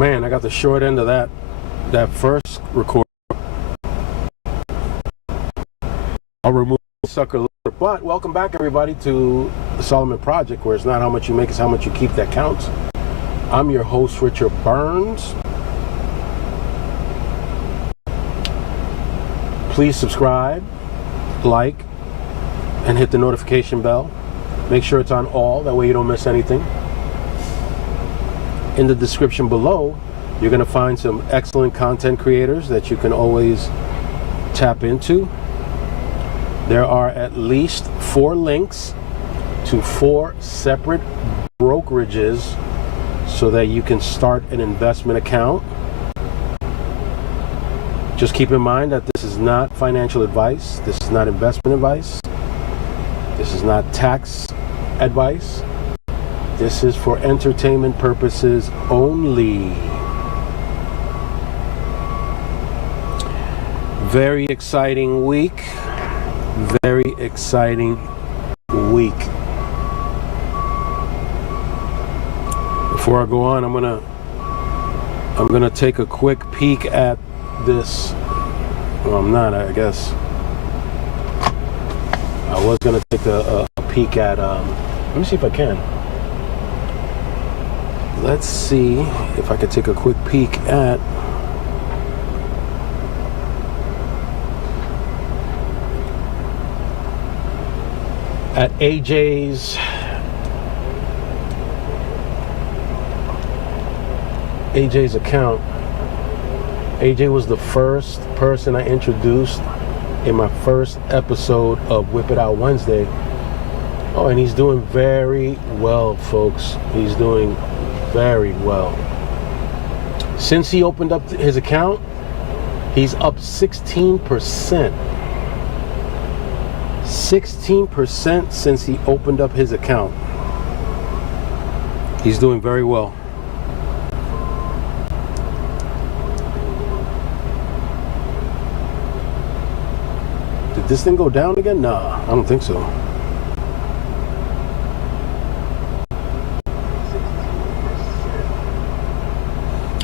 Man, I got the short end of that first record. I'll remove the sucker later. But welcome back, everybody, to the Solomon Project, where it's not how much you make, it's how much you keep that counts. I'm your host, Richard Burns. Please subscribe, like, and hit the notification bell. Make sure it's on all, that way you don't miss anything. In the description below, you're going to find some excellent content creators that you can always tap into. There are at least 4 links to 4 separate brokerages so that you can start an investment account. Just keep in mind that this is not financial advice. This is not investment advice. This is not tax advice. This is for entertainment purposes only. Very exciting week. Very exciting week. Before I go on, I'm gonna take a quick peek at this. Well, I'm not, I guess. I was gonna take a peek at let me see if I can. Let's see if I could take a quick peek at AJ's account. AJ was the first person I introduced in my first episode of Whip It Out Wednesday. Oh, and he's doing very well, folks. He's doing very well. Since he opened up his account, he's up 16%. 16% since he opened up his account. He's doing very well. Did this thing go down again? Nah, I don't think so.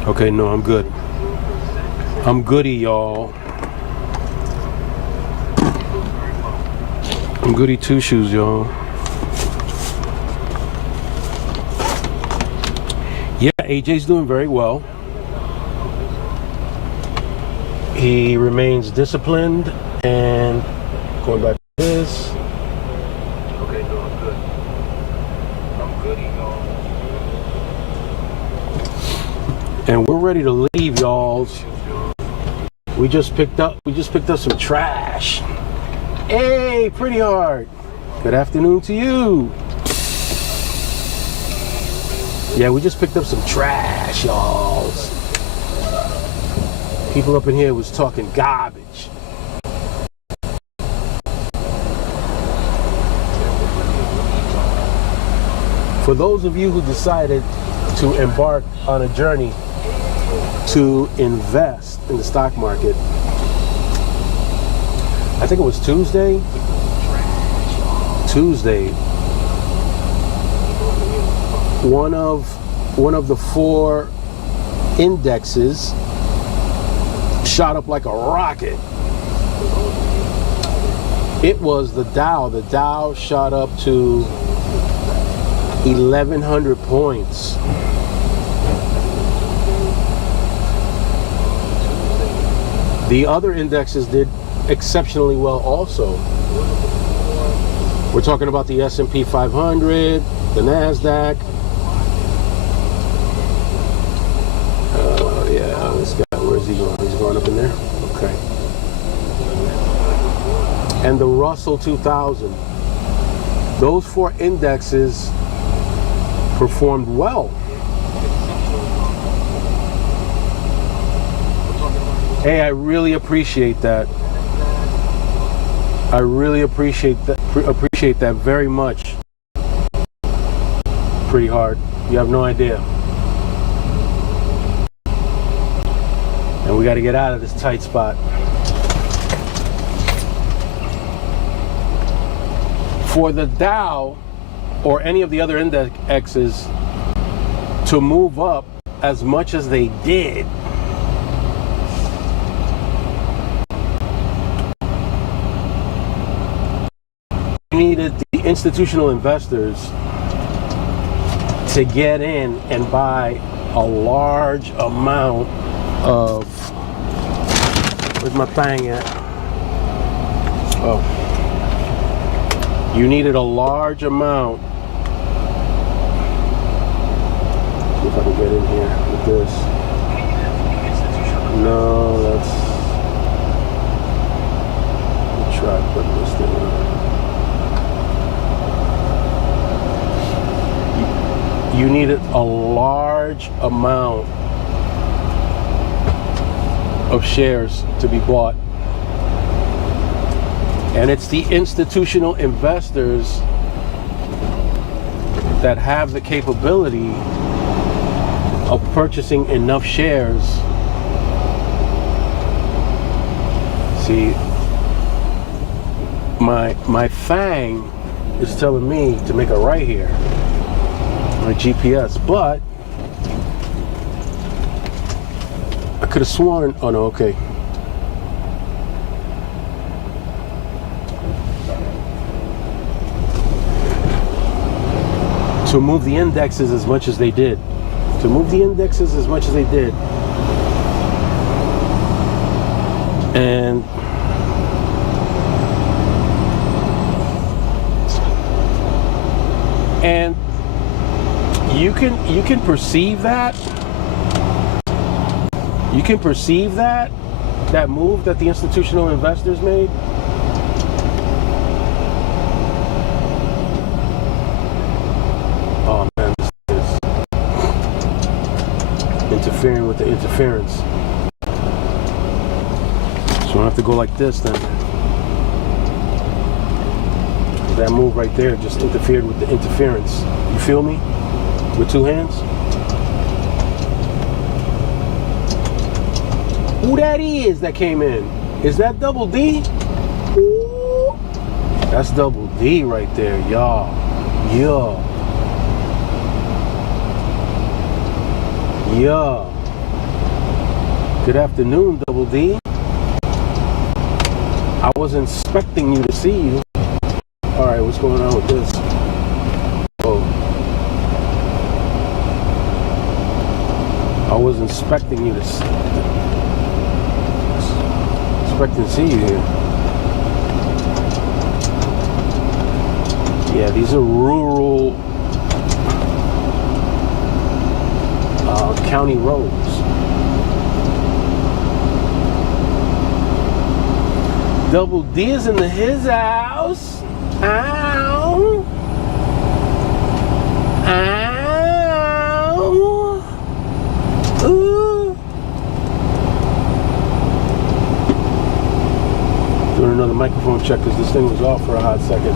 Okay, no, I'm good. I'm goody, y'all. I'm goody two shoes, y'all. Yeah, AJ's doing very well. He remains disciplined and going back to this. Okay, no, I'm good. I'm goody, y'all. And we're ready to leave, y'all. We just picked up some trash. Hey, Pretty Hard. Good afternoon to you. Yeah, we just picked up some trash, y'all. People up in here was talking garbage. For those of you who decided to embark on a journey to invest in the stock market, I think it was Tuesday, one of the 4 indexes shot up like a rocket. It was the Dow. The Dow shot up to 1,100 points. The other indexes did exceptionally well also. We're talking about the S&P 500, the NASDAQ. Yeah, this guy, where's he going? He's going up in there? Okay. And the Russell 2000. Those 4 indexes performed well. Hey, I really appreciate that. I really appreciate that very much. Pretty hard. You have no idea. And we got to get out of this tight spot. For the Dow or any of the other indexes to move up as much as they did, you needed the institutional investors to get in and buy a large amount of, where's my thing at? Oh, you needed a large amount. See if I can get in here with this. No, that's, let me try putting this thing on. You needed a large amount of shares to be bought. And it's the institutional investors that have the capability of purchasing enough shares. See, my thing is telling me to make a right here. My GPS, but I could have sworn, oh no, okay. To move the indexes as much as they did. To move the indexes as much as they did. And you can perceive that. You can perceive that move that the institutional investors made. Oh man, this is interfering with the interference. So I have to go like this then. That move right there just interfered with the interference. You feel me? With two hands. Who that is that came in? Is that Double D? Ooh. That's Double D right there, y'all. Yeah. Yeah. Good afternoon, Double D. I was expecting you to see you. All right, what's going on with this? Oh. I was expecting you to see you here. Yeah, these are rural county roads. Double D is in his house. Ow. Ow. Ooh. Doing another microphone check because this thing was off for a hot second.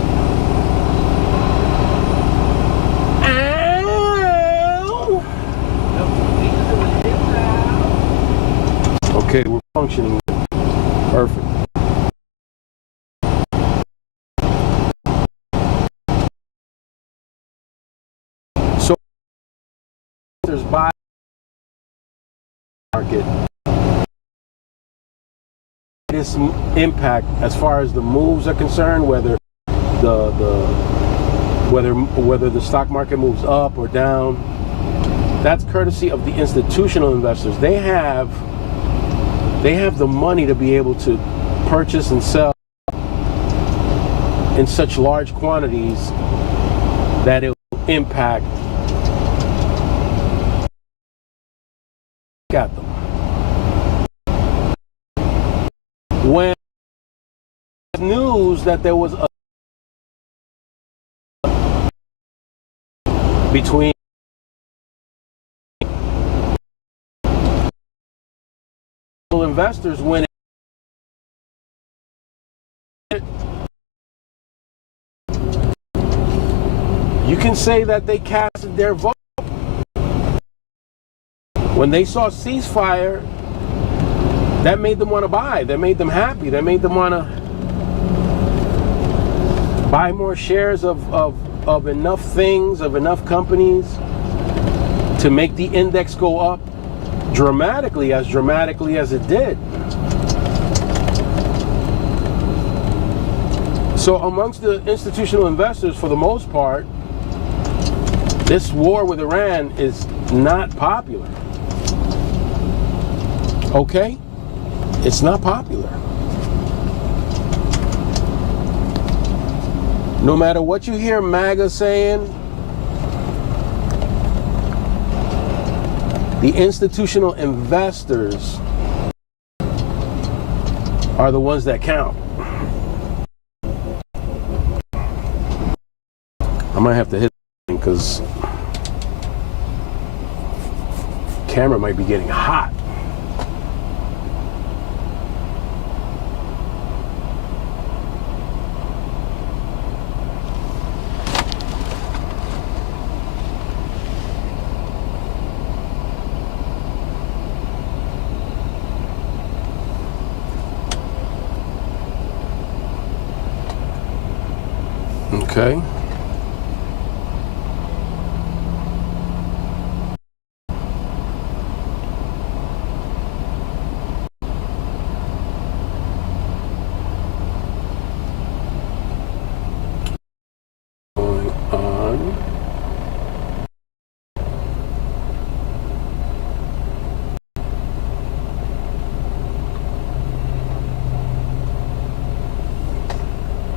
Ow. Okay, we're functioning. Perfect. Buy market. This impact as far as the moves are concerned, whether the stock market moves up or down, that's courtesy of the institutional investors. They have the money to be able to purchase and sell in such large quantities that it will impact at them. When news that there was a between investors when you can say that they casted their vote. When they saw ceasefire, that made them want to buy. That made them happy. That made them want to buy more shares of enough things, of enough companies. to make the index go up dramatically as it did. So amongst the institutional investors, for the most part, this war with Iran is not popular. Okay? It's not popular. No matter what you hear MAGA saying, the institutional investors are the ones that count. I might have to hit because camera might be getting hot. Okay. Going on.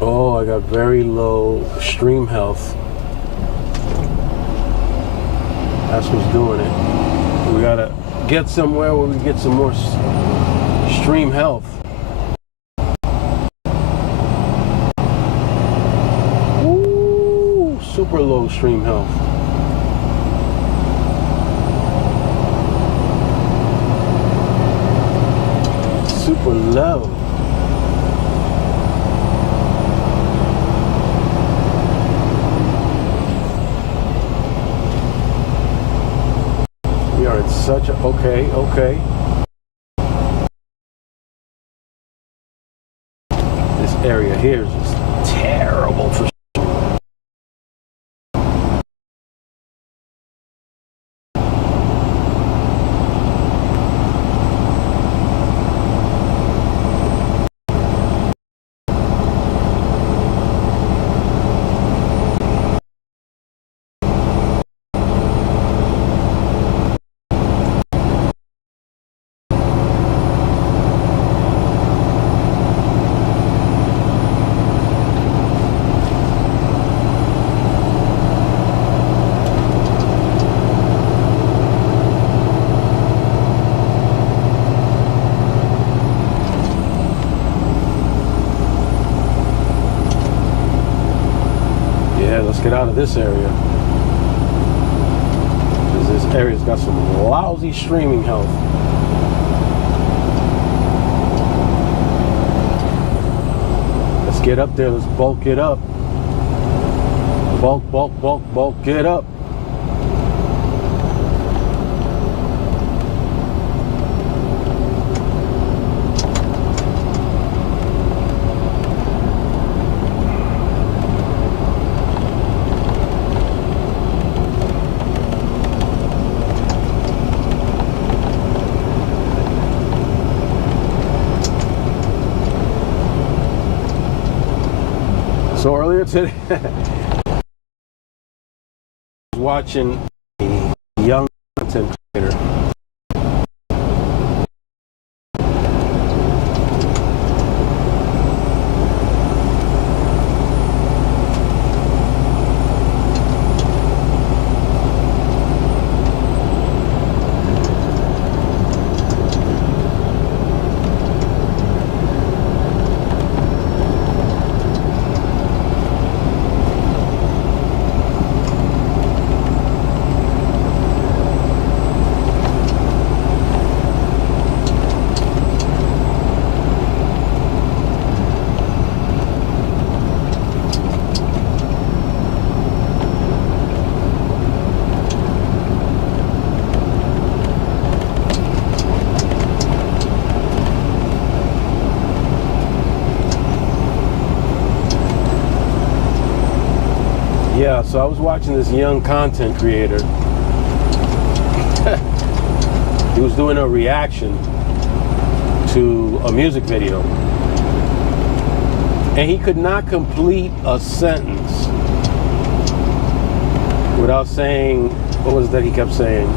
Oh, I got very low stream health. That's what's doing it. We gotta get somewhere where we get some more stream health. Ooh, super low stream health. Super low. We are in such a, okay. This area here is just terrible for let's get out of this area. Because this area's got some lousy streaming health. Let's get up there, let's bulk it up. Bulk it up. So earlier today, I was watching a young content creator. Yeah, so I was watching this young content creator, was doing a reaction to a music video, and he could not complete a sentence without saying, what was that he kept saying?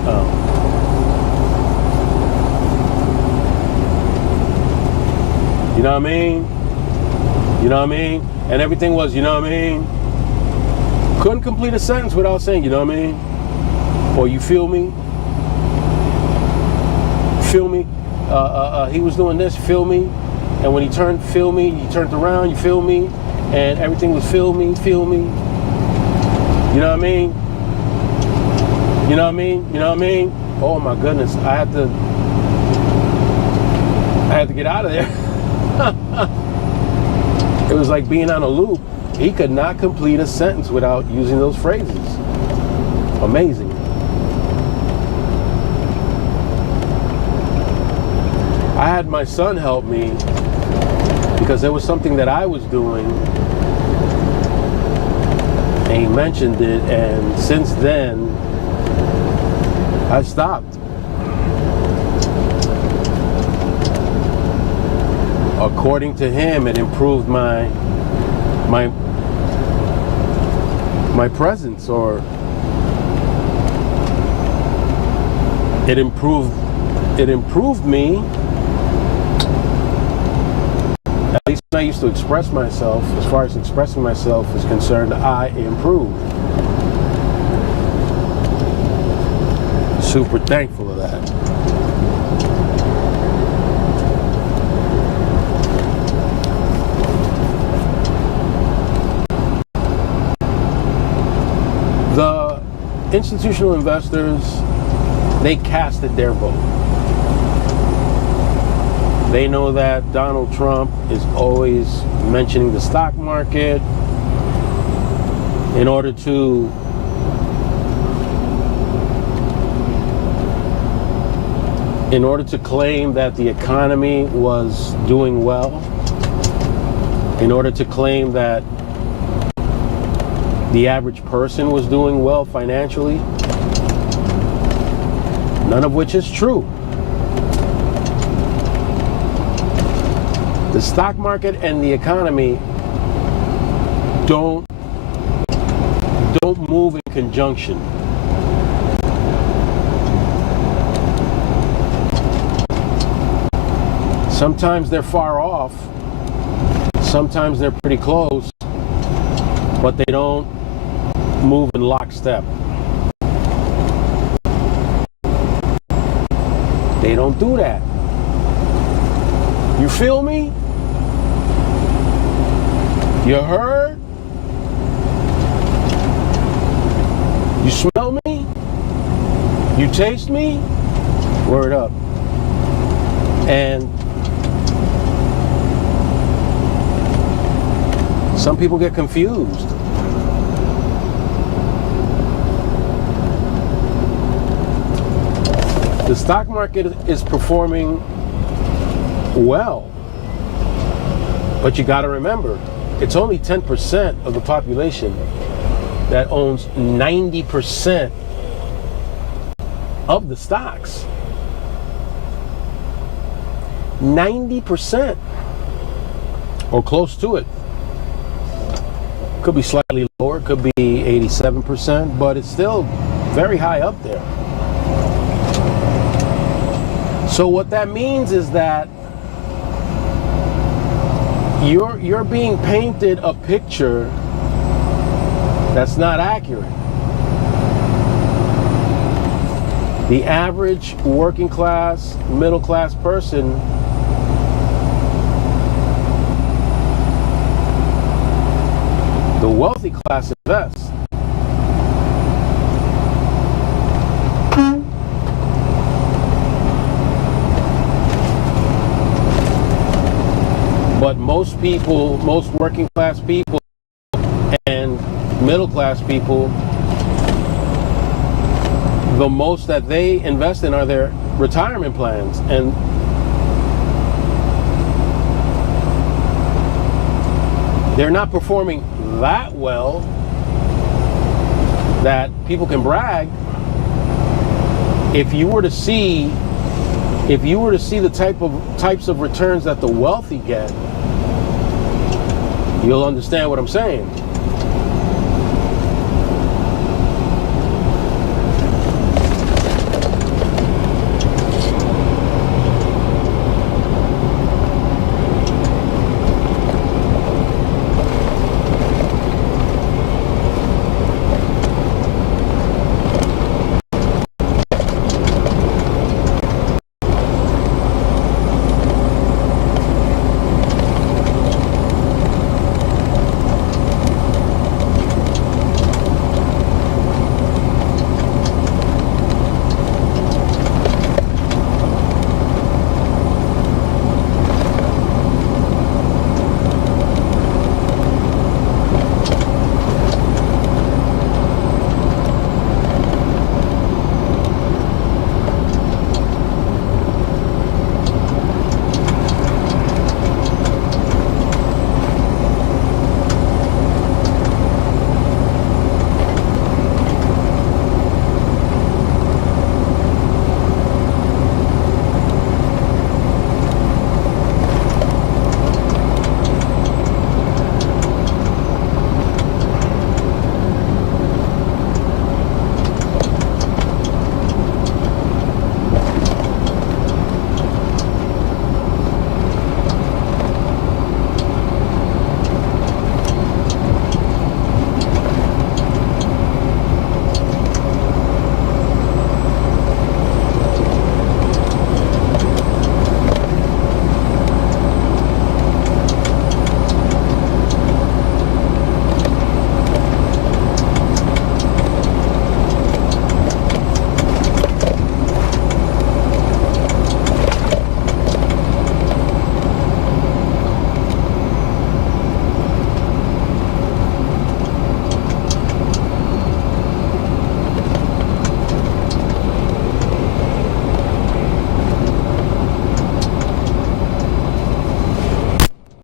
You know what I mean? You know what I mean? And everything was, you know what I mean? Couldn't complete a sentence without saying, you know what I mean? Or you feel me? Feel me? He was doing this, feel me? And when he turned, feel me, he turned around, you feel me? And everything was feel me, feel me. You know what I mean? You know what I mean? You know what I mean? Oh my goodness, I had to get out of there. It was like being on a loop. He could not complete a sentence without using those phrases. Amazing. I had my son help me because there was something that I was doing, and he mentioned it, and since then I stopped. According to him, it improved my presence, or it improved me. At least when I used to express myself, as far as expressing myself is concerned, I improved. Super thankful of that. The institutional investors, they casted their vote. They know that Donald Trump is always mentioning the stock market in order to claim that the economy was doing well, in order to claim that the average person was doing well financially, none of which is true. The stock market and the economy don't move in conjunction. Sometimes they're far off, sometimes they're pretty close, but they don't move in lockstep. They don't do that. You feel me? You heard? You smell me? You taste me? Word up. And some people get confused. The stock market is performing well, but you got to remember, it's only 10% of the population that owns 90% of the stocks. 90%, or close to it. Could be slightly lower, could be 87%, but it's still very high up there. So what that means is that you're being painted a picture that's not accurate. The average working class, middle class person the wealthy class invests. But most people, most working class people and middle class people, the most that they invest in are their retirement plans. And they're not performing that well that people can brag. If you were to see If you were to see the types of returns that the wealthy get, you'll understand what I'm saying.